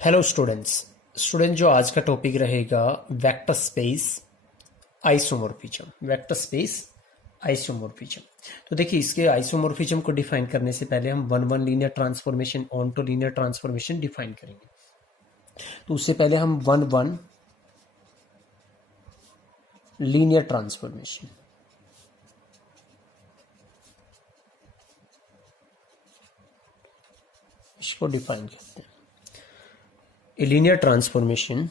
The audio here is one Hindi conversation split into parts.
हेलो स्टूडेंट जो आज का टॉपिक रहेगा वेक्टर स्पेस आइसोमॉर्फिज्म। तो देखिए, इसके आइसोमॉर्फिज्म को डिफाइन करने से पहले हम one one linear transformation on linear transformation define करेंगे। तो उससे पहले हम वन वन लीनियर ट्रांसफॉर्मेशन इसको डिफाइन करते हैं। A linear transformation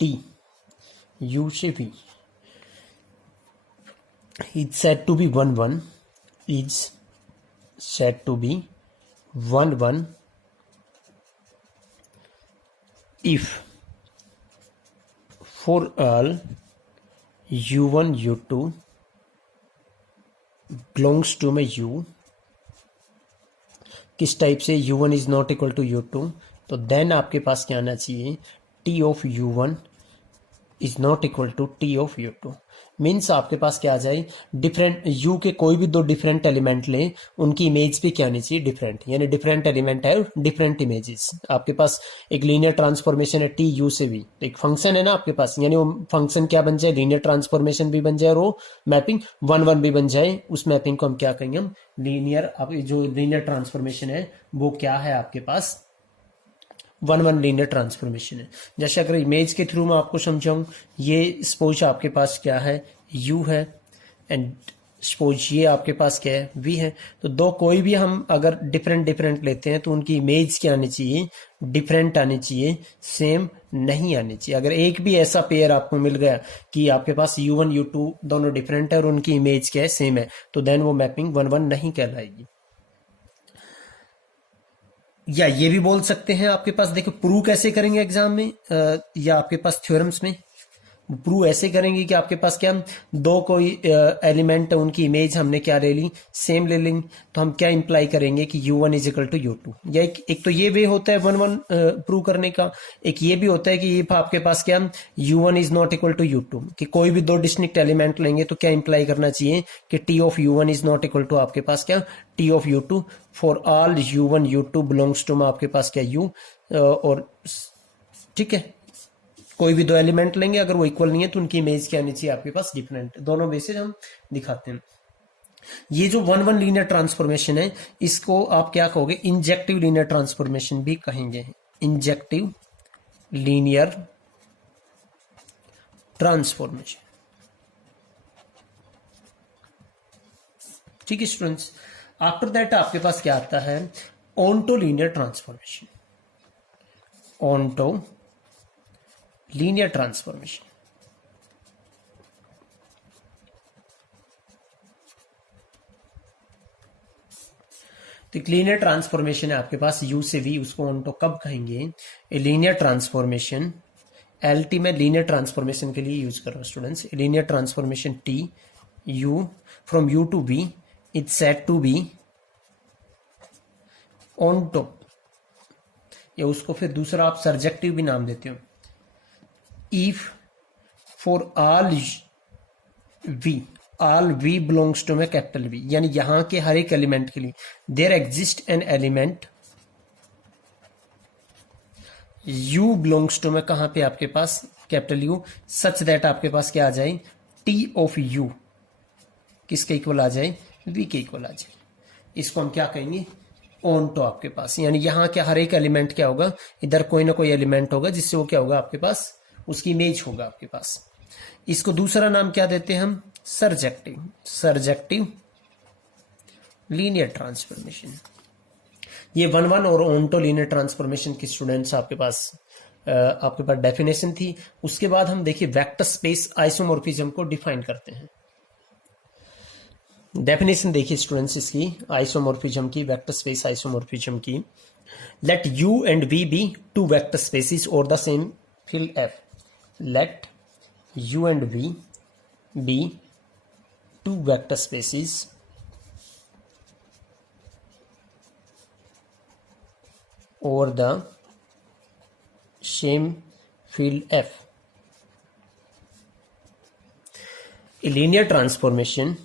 T U से V is said to be 1 1 is said to be 1 1 if for all U1 U2 belongs to my U। किस टाइप से u1 is not equal to u2, तो देन आपके पास क्या आना चाहिए, t of u1 is not equal to t of u2। Means आपके पास क्या आ जाए, डिफरेंट u के कोई भी दो डिफरेंट एलिमेंट लें, उनकी इमेज भी क्या आनी चाहिए, डिफरेंट, यानी डिफरेंट एलिमेंट है डिफरेंट इमेजेस। आपके पास एक लीनियर ट्रांसफॉर्मेशन है टी यू से भी, तो एक फंक्शन है ना आपके पास, यानी वो फंक्शन क्या बन जाए, लीनियर ट्रांसफॉर्मेशन भी बन जाए और वो मैपिंग वन वन भी बन जाए। उस मैपिंग को हम क्या कहेंगे, हम लीनियर। अब जो लीनियर ट्रांसफॉर्मेशन है वो क्या है आपके पास, वन वन लीनियर ट्रांसफॉर्मेशन है। जैसे अगर इमेज के थ्रू मैं आपको समझाऊं, ये सपोज आपके पास क्या है, u है, एंड सपोज ये आपके पास क्या है, v है। तो दो कोई भी हम अगर डिफरेंट डिफरेंट लेते हैं तो उनकी इमेज क्या आनी चाहिए, डिफरेंट आनी चाहिए, सेम नहीं आनी चाहिए। अगर एक भी ऐसा पेयर आपको मिल गया कि आपके पास u1 u2 दोनों डिफरेंट है और उनकी इमेज क्या है, सेम है, तो देन वो मैपिंग वन वन नहीं कहलाएगी। या ये भी बोल सकते हैं आपके पास, देखो प्रूव कैसे करेंगे एग्जाम में, या आपके पास थ्योरम्स में प्रूव ऐसे करेंगे कि आपके पास क्या, दो कोई एलिमेंट है, उनकी इमेज हमने क्या ले ली, सेम ले ली, तो हम क्या इंप्लाई करेंगे कि u1 is equal to u2। या एक तो ये वे होता है वन वन प्रूव करने का। एक ये भी होता है कि ये आपके पास क्या, u1 is not equal to u2, कि कोई भी दो डिस्टिंक्ट एलिमेंट लेंगे तो क्या इंप्लाई करना चाहिए कि t of u1 is not equal to आपके पास क्या, t of u2 for all u1 u2 belongs to आपके पास क्या u। और ठीक है, कोई भी दो एलिमेंट लेंगे, अगर वो इक्वल नहीं है तो उनकी इमेज क्या आनी चाहिए आपके पास, डिफरेंट। दोनों बेसिस हम दिखाते हैं। ये जो वन वन लीनियर ट्रांसफॉर्मेशन है, इसको आप क्या कहोगे, इंजेक्टिव लीनियर ट्रांसफॉर्मेशन भी कहेंगे। इंजेक्टिव लीनियर ट्रांसफॉर्मेशन, ठीक है स्टूडेंट्स। आफ्टर दैट आपके पास क्या आता है, onto linear transformation. Onto linear transformation, तो एक लीनियर ट्रांसफॉर्मेशन है आपके पास u से v, उसको ऑन्टो कब कहेंगे, a linear transformation L T में लीनियर ट्रांसफॉर्मेशन के लिए यूज कर रहा हूं students. Linear transformation T u from u to v is said to be onto, या उसको फिर दूसरा आप सर्जेक्टिव भी नाम देते हो। if for all v belongs to capital V, यानी यहां के हर एक एलिमेंट के लिए there exist an element u belongs to कहां पे आपके पास, कैपिटल U, सच दैट आपके पास क्या आ जाए, t ऑफ u किसके इक्वल आ जाए, v के इक्वल आ जाए। इसको हम क्या कहेंगे, ऑन तो आपके पास, यानी यहां के हर एक एलिमेंट क्या होगा, इधर कोई ना कोई एलिमेंट होगा जिससे वो क्या होगा आपके पास, उसकी इमेज होगा आपके पास। इसको दूसरा नाम क्या देते हैं हम, सर्जेक्टिव लीनियर ट्रांसफॉर्मेशन। ये वन वन और ऑन्टो लीनियर ट्रांसफॉर्मेशन की स्टूडेंट्स आपके पास डेफिनेशन थी। उसके बाद हम देखिए वेक्टर स्पेस आइसोमॉर्फिज्म को डिफाइन करते हैं। डेफिनेशन देखिए स्टूडेंट्स इसकी आइसोमॉर्फिज्म की, वेक्टर स्पेस आइसोमॉर्फिज्म की। Let u and v be two vector spaces और the same field f। let u and v be two vector spaces over the same field f. A linear transformation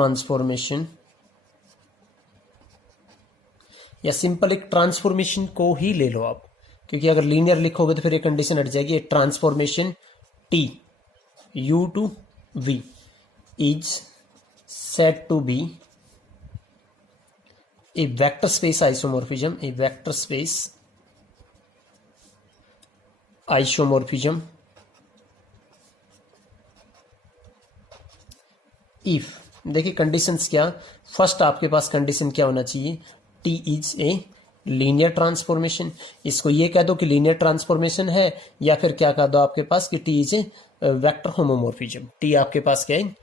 transformation, या सिंपल एक ट्रांसफॉर्मेशन को ही ले लो आप, क्योंकि अगर लीनियर लिखोगे तो फिर ये कंडीशन हट जाएगी। Transformation T U to V is said to be a vector space isomorphism, a vector space isomorphism if, देखिए कंडीशंस क्या, फर्स्ट आपके पास कंडीशन क्या होना चाहिए, T is a linear transformation. इसको ये कह दो कि लीनियर ट्रांसफॉर्मेशन है, या फिर क्या कह दो आपके पास कि T is a vector homomorphism. T आपके पास क्या है,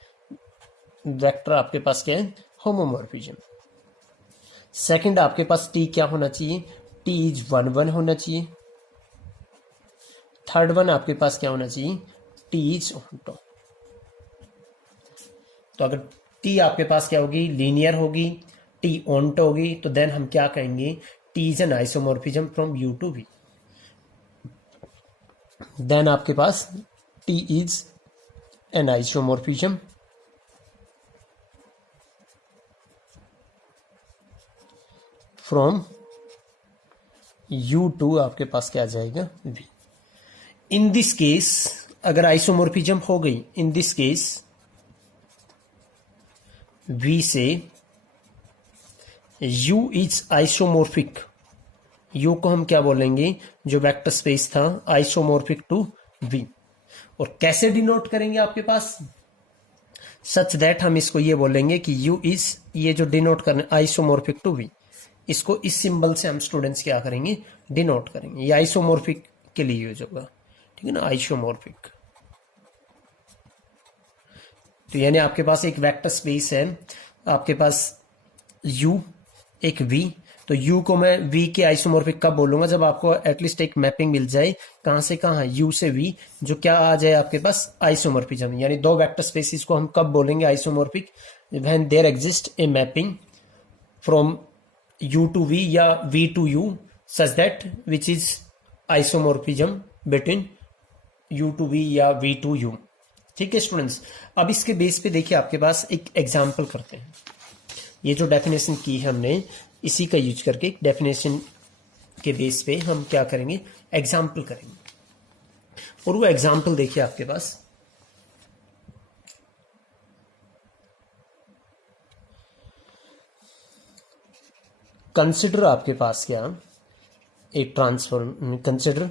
वेक्टर आपके पास क्या है, होमोमॉर्फिज्म। सेकंड आपके पास टी क्या होना चाहिए, टी इज 1 1 होना चाहिए। थर्ड वन आपके पास क्या होना चाहिए, टी इज ऑन्टो। तो अगर टी आपके पास क्या होगी, लीनियर होगी, टी ऑन्टो होगी, तो देन हम क्या कहेंगे, T is an isomorphism from U to V. Then आपके पास T is an isomorphism from U to, आपके पास क्या आ जाएगा, वी। इन दिस केस अगर आइसोमॉर्फिज्म हो गई, इन दिस केस वी से यू इज आइसोमॉर्फिक, यू को हम क्या बोलेंगे, जो वेक्टर स्पेस था, आइसोमॉर्फिक टू वी। और कैसे डिनोट करेंगे आपके पास, सच दैट हम इसको ये बोलेंगे कि यू इज, ये जो डिनोट करने आइसोमॉर्फिक टू वी, इसको इस सिंबल से हम स्टूडेंट्स क्या करेंगे, डिनोट करेंगे। ये आइसोमॉर्फिक के लिए यूज होगा, ठीक है ना, आइसोमॉर्फिक। तो यानी आपके पास एक वेक्टर स्पेस है, आपके पास u एक v, तो u को मैं v के आइसोमॉर्फिक कब बोलूंगा, जब आपको एटलीस्ट एक मैपिंग मिल जाए, कहां से कहां, u से v, जो क्या आ जाए आपके पास, आइसोमॉर्फिज्म। यानी दो वेक्टर स्पेसिस को हम कब बोलेंगे isomorphic, when there exist a mapping from u to v या v to u such that which is isomorphism between u to v या v to u। ठीक है स्टूडेंट्स, अब इसके बेस पे देखिए आपके पास एक एग्जांपल करते हैं। ये जो डेफिनेशन की है हमने, इसी का यूज करके डेफिनेशन के बेस पे हम क्या करेंगे, एग्जांपल करेंगे। और वो एग्जांपल देखिए आपके पास, कंसिडर आपके पास क्या, एक ट्रांसफॉर्म, कंसिडर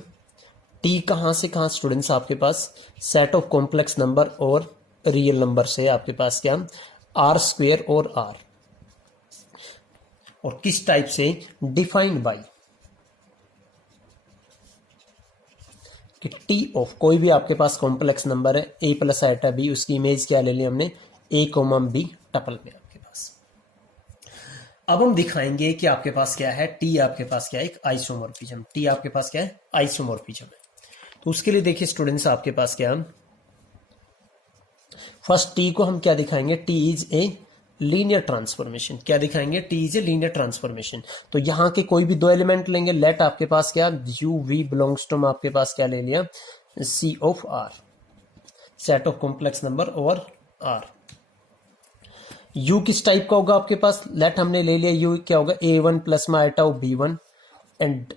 टी कहां से कहां स्टूडेंट्स, आपके पास सेट ऑफ कॉम्प्लेक्स नंबर और रियल नंबर से आपके पास क्या, आर स्क्वेयर और आर, और किस टाइप से, डिफाइंड बाई कि टी ऑफ कोई भी आपके पास कॉम्प्लेक्स नंबर है, ए प्लस आइटा बी, उसकी इमेज क्या ले ली हमने, ए कोमम बी टपल में आपके पास। अब हम दिखाएंगे कि आपके पास क्या है, टी आपके पास क्या है, एक आइसोमॉर्फिज्म। टी आपके पास क्या है, आइसोमॉर्फिज्म है। तो उसके लिए देखिए स्टूडेंट्स आपके पास क्या, फर्स्ट टी को हम क्या दिखाएंगे, T is a linear transformation. क्या दिखाएंगे, T is a linear transformation. तो यहां के कोई भी दो एलिमेंट लेंगे, लेट आपके पास क्या, यू वी बिलोंग्स टू आपके पास क्या ले लिया, C of R, set of complex number और आर। u किस टाइप का होगा आपके पास, लेट हमने ले लिया u क्या होगा, a1 प्लस में iota of b1, and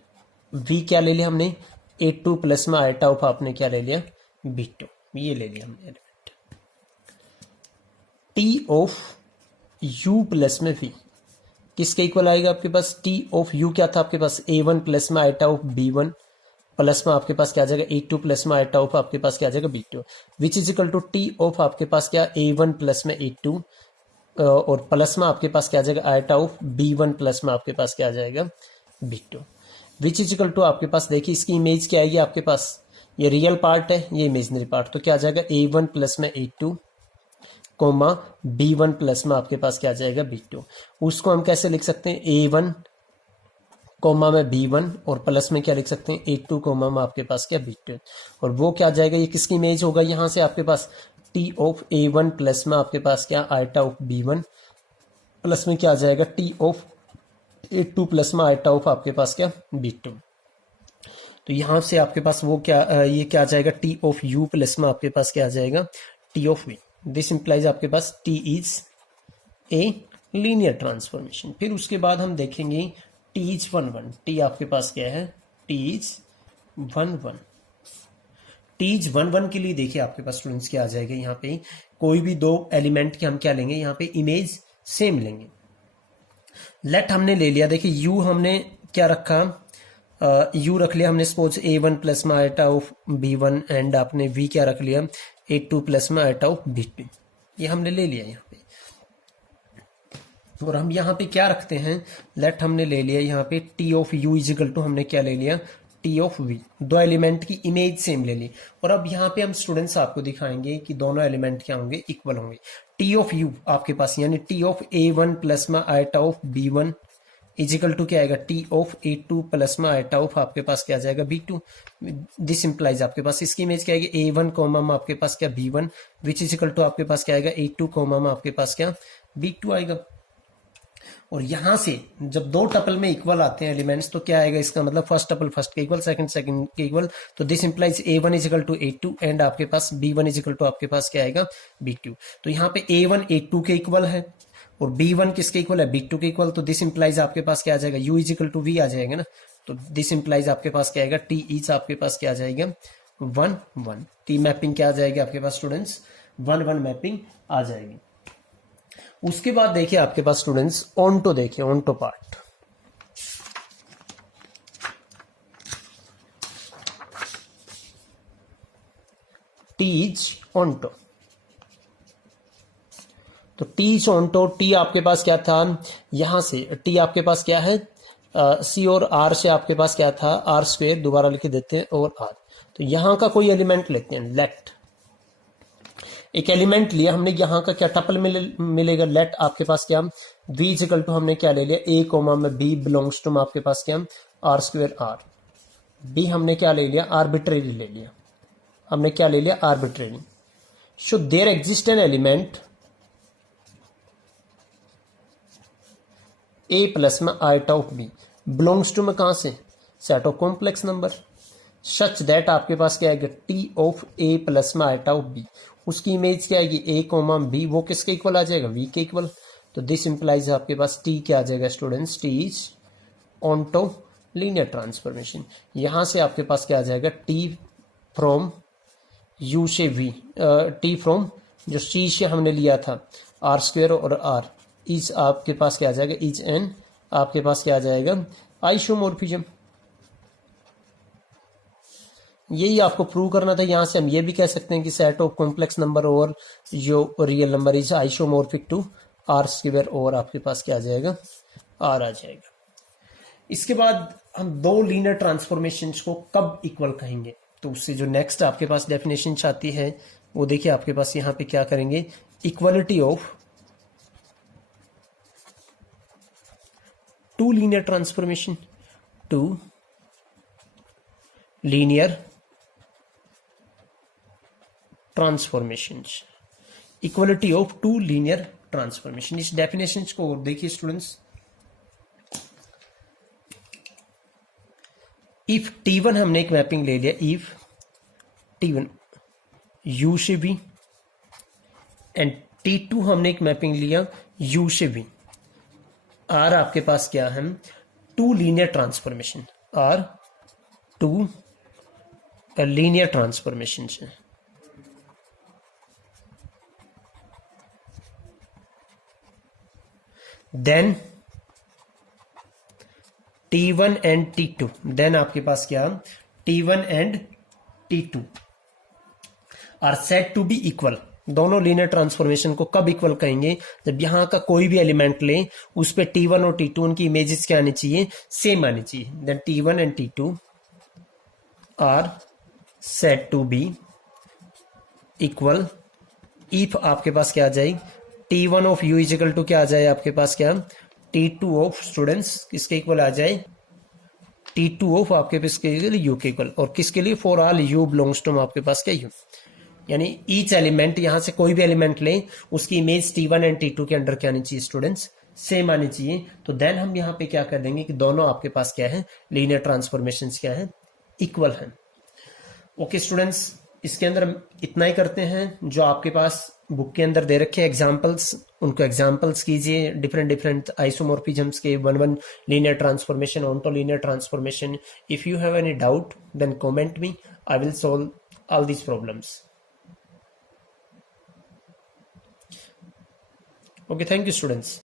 v क्या ले लिया हमने, a2 प्लस में आइटा ऑफ आपने क्या ले लिया, b2, ये ले लिया हमने element. t of u plus में v किसके इक्वल आएगा आपके पास, t ऑफ u क्या था आपके पास, a1 प्लस में आइटा ऑफ b1 प्लस में आपके पास क्या आ जाएगा, a2 प्लस में आइटा ऑफ आपके पास क्या आ जाएगा, b2, which is equal to t of आपके पास क्या, a1 प्लस में a2 और प्लस में आपके पास क्या आ जाएगा, आइटा ऑफ b1 प्लस में आपके पास क्या आ जाएगा, b2, which is equal to आपके पास, देखिए इसकी इमेज क्या आएगी आपके पास, ये रियल पार्ट है, ये इमेजनरी पार्ट, तो क्या आ जाएगा, a1 प्लस में a2 कोमा b1 प्लस में आपके पास क्या आ जाएगा, b2। उसको हम कैसे लिख सकते हैं, a1 कोमा में b1 और प्लस में क्या लिख सकते हैं, a2 कोमा में आपके पास क्या, b2, और वो क्या आ जाएगा, ये किसकी इमेज होगा, यहां से आपके पास t ऑफ a1 प्लस में आपके पास क्या, आइटा ऑफ b1 प्लस में क्या आ जाएगा, t ऑफ a2 प्लस में आइटा ऑफ आपके पास क्या, b2। तो यहां से आपके पास वो क्या, ये क्या आ जाएगा, t ऑफ u प्लस में आपके पास क्या आ जाएगा, t of v। This implies आपके पास t is a linear transformation. फिर उसके बाद हम देखेंगे टी इज 1 1। टी आपके पास क्या है, टी इज 1 1। टी इज 1 1 के लिए देखिए आपके पास स्टूडेंट्स क्या आ जाएगा, यहाँ पे कोई भी दो एलिमेंट के हम क्या लेंगे, यहाँ पे इमेज सेम लेंगे। लेट हमने ले लिया, देखिए यू हमने क्या रखा, यू रख लिया हमने सपोज A1 प्लस में आइटा ऑफ B1 एंड आपने V क्या रख लिया A2 प्लस में आइटा ऑफ B2। ये हमने ले लिया यहाँ पे। और हम यहाँ पे क्या रखते हैं, लेट हमने ले लिया यहाँ पे T of U is equal to हमने क्या ले लिया T ऑफ V। दो एलिमेंट की इमेज सेम ले ली। और अब यहाँ पे हम स्टूडेंट्स आपको दिखाएंगे कि दोनों एलिमेंट क्या होंगे, इक्वल होंगे। T ऑफ U आपके पास यानी T ऑफ A1 प्लस में iota of B1 is equal to क्या आएगा T ऑफ A2 प्लस में आइटा ऑफ आपके पास क्या आ जाएगा B2। दिस इंप्लाइज आपके पास इसकी इमेज क्या आएगी A1 कॉमा में आपके पास क्या B1 विच इजिकल टू आपके पास क्या आएगा A2 कॉमा में आपके पास क्या B2 आएगा। और यहां से जब दो टपल में इक्वल आते हैं एलिमेंट्स तो क्या आएगा, इसका मतलब फर्स्ट टपल फर्स्ट के इक्वल, सेकंड सेकंड के इक्वल। तो this implies A1 is equal to A2 and आपके पास B1 इजिकल टू आपके पास क्या आएगा B2। तो यहाँ पे A1 A2 के इक्वल है और B1 किसके इक्वल है B2 के इक्वल। तो दिस इंप्लाइज आपके पास क्या आ जाएगा U इजिकल टू V आ जाएगा ना। तो दिस इंप्लाइज आपके पास क्या आएगा T इज आपके पास क्या आ जाएगा 1 1। T मैपिंग क्या आ जाएगी आपके पास स्टूडेंट्स 1 1 मैपिंग आ जाएगी। उसके बाद देखिए आपके पास स्टूडेंट्स ऑन्टो, देखिए ऑन्टो पार्ट। टीज ऑन्टो, तो टीज ऑन्टो, टी आपके पास क्या था, यहां से टी आपके पास क्या है सी और आर से आपके पास क्या था आर स्क्वेयर, दोबारा लिख देते हैं और आर। तो यहां का कोई एलिमेंट लेते हैं, लेट एक एलिमेंट लिया हमने, यहाँ का क्या टपल मिलेगा लेट आपके पास क्या v इक्वल टू हमने क्या ले लिया a कोमा में b बिलोंग्स टू आपके पास क्या आर स्क्वेयर आर। b हमने क्या ले लिया आर्बिट्रेरी ले लिया, हमने क्या ले लिया arbitrary. So there exist an element a plus में iota of b belongs to में कहां से set of complex number such that आपके पास क्या आएगा t ऑफ a प्लस में आइटा ऑफ b। उसकी इमेज क्या आएगी a कोमा b, वो किसके इक्वल आ जाएगा v के इक्वल। तो दिस इंप्लाइज आपके पास t क्या आ जाएगा students t is onto linear transformation. यहां से आपके पास क्या आ जाएगा t फ्रॉम u से v, t फ्रॉम जो c से हमने लिया था आर स्क्वेयर और r इज आपके पास क्या आ जाएगा इज एन आपके पास क्या आ जाएगा आइसोमोर्फिज्म। यही आपको प्रूव करना था। यहां से हम ये भी कह सकते हैं कि सेट ऑफ कॉम्प्लेक्स नंबर और जो real number is isomorphic to R square और आपके पास क्या आ जाएगा आर आ जाएगा। इसके बाद हम दो लीनियर ट्रांसफॉर्मेशंस को कब इक्वल कहेंगे, तो उससे जो नेक्स्ट आपके पास डेफिनेशन आती है वो देखिए आपके पास यहाँ पे क्या करेंगे, equality of two linear transformation, two linear transformations, equality of two linear transformation. इस डेफिनेशन को देखिए स्टूडेंट्स, इफ T1 हमने एक मैपिंग ले लिया, इफ T1 U से V एंड T2 हमने एक मैपिंग लिया U से V, R आपके पास क्या है two linear transformation, R two linear transformation है। Then T1 and T2, then आपके पास क्या T1 and T2 are set to be equal. दोनों लीनियर ट्रांसफॉर्मेशन को कब इक्वल कहेंगे, जब यहां का कोई भी एलिमेंट ले उस पे T1 और T2 उनकी इमेजेस क्या आनी चाहिए सेम आनी चाहिए। Then T1 and T2 are set to be equal if आपके पास क्या आ जाए T1 of U is equal to क्या आ जाए आपके पास क्या T2 ऑफ स्टूडेंट्स किसके इक्वल आ जाए T2 ऑफ आपके पास के U के इक्वल। और किसके लिए for all U belongs to आपके पास क्या U, यानी ईच एलिमेंट यहां से कोई भी एलिमेंट ले उसकी इमेज T1 एंड T2 के अंडर क्या आनी चाहिए स्टूडेंट्स सेम आनी चाहिए। तो देन हम यहां पे क्या कर देंगे कि दोनों आपके पास क्या है लीनियर ट्रांसफॉर्मेशन क्या है इक्वल है। ओके स्टूडेंट्स, इसके अंदर इतना ही करते हैं। जो आपके पास बुक के अंदर दे रखे एग्जाम्पल्स, उनको एग्जाम्पल्स कीजिए डिफरेंट डिफरेंट आइसोमॉर्फिज्म्स के, one one linear transformation, onto linear transformation. If you have any doubt then comment me, I will solve all these problems. Okay, thank you students.